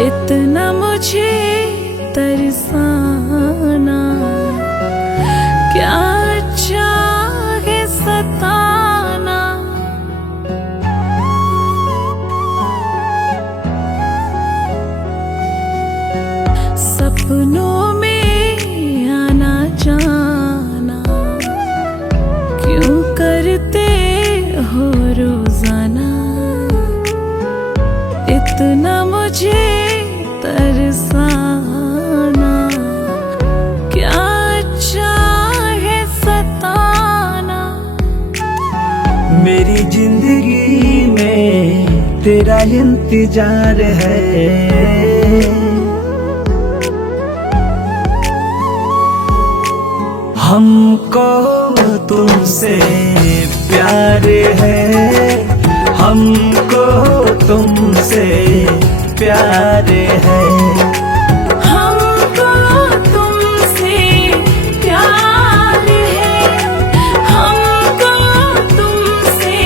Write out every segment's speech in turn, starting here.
इतना मुझे तरसाना, क्या चाहे सताना। सपनों में आना जाना क्यों करते हो रोजाना। इतना मुझे तरसाना, क्या चाहे सताना। मेरी जिंदगी में तेरा इंतजार है, हमको तुमसे प्यार है, हमको तुमसे प्यार है। हमको तुमसे प्यार है, हमको तुमसे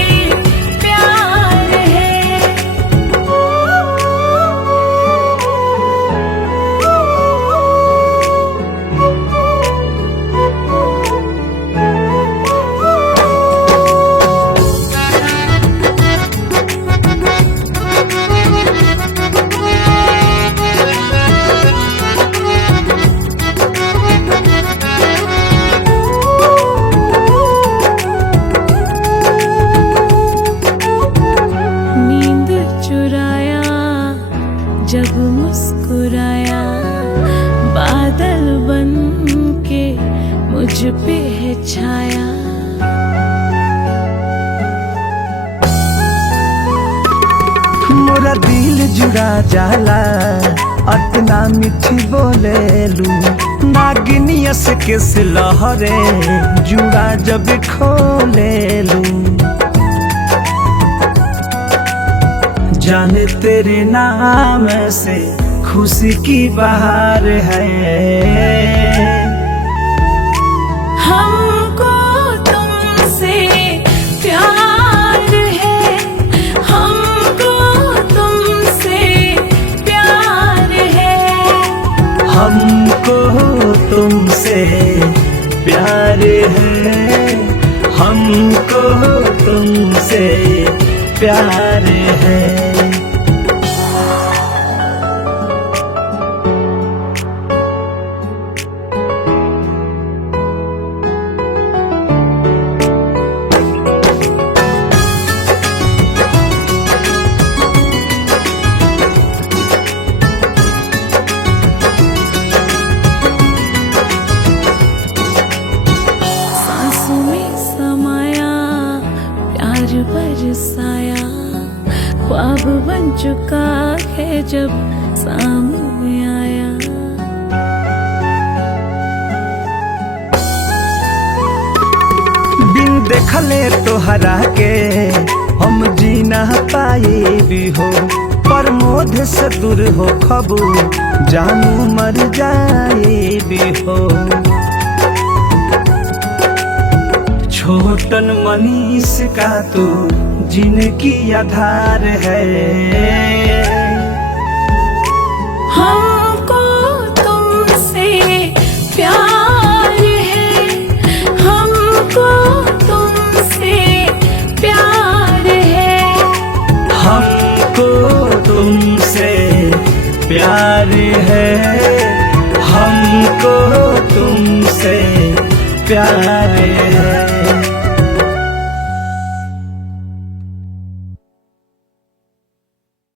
प्यार है। जब मुस्कुराया बादल बन के मुझ पे है छाया। मोरा दिल जुड़ा जाला, अतना मीठी बोले लू। नागिनियस के लहरे जुड़ा जब खोले लू। जाने तेरे नाम से खुशी की बहार है। हमको तुमसे प्यार है, हमको तुमसे प्यार है। हमको तुमसे प्यार है, हमको तुमसे प्यार है। सांसों में समाया प्यार बरसाया, ख्वाब बन चुका है जब सामने आया। बिन देखले तोहरा के हम जी ना पाए भी हो। पर मोध से दूर हो खबू जानू मर जाए भी हो। छोटन मनीष का तू जिनकी आधार है। हमको तुमसे प्यार है, हमको तुमसे प्यार है। हमको तुमसे प्यार है, हमको तुमसे प्यार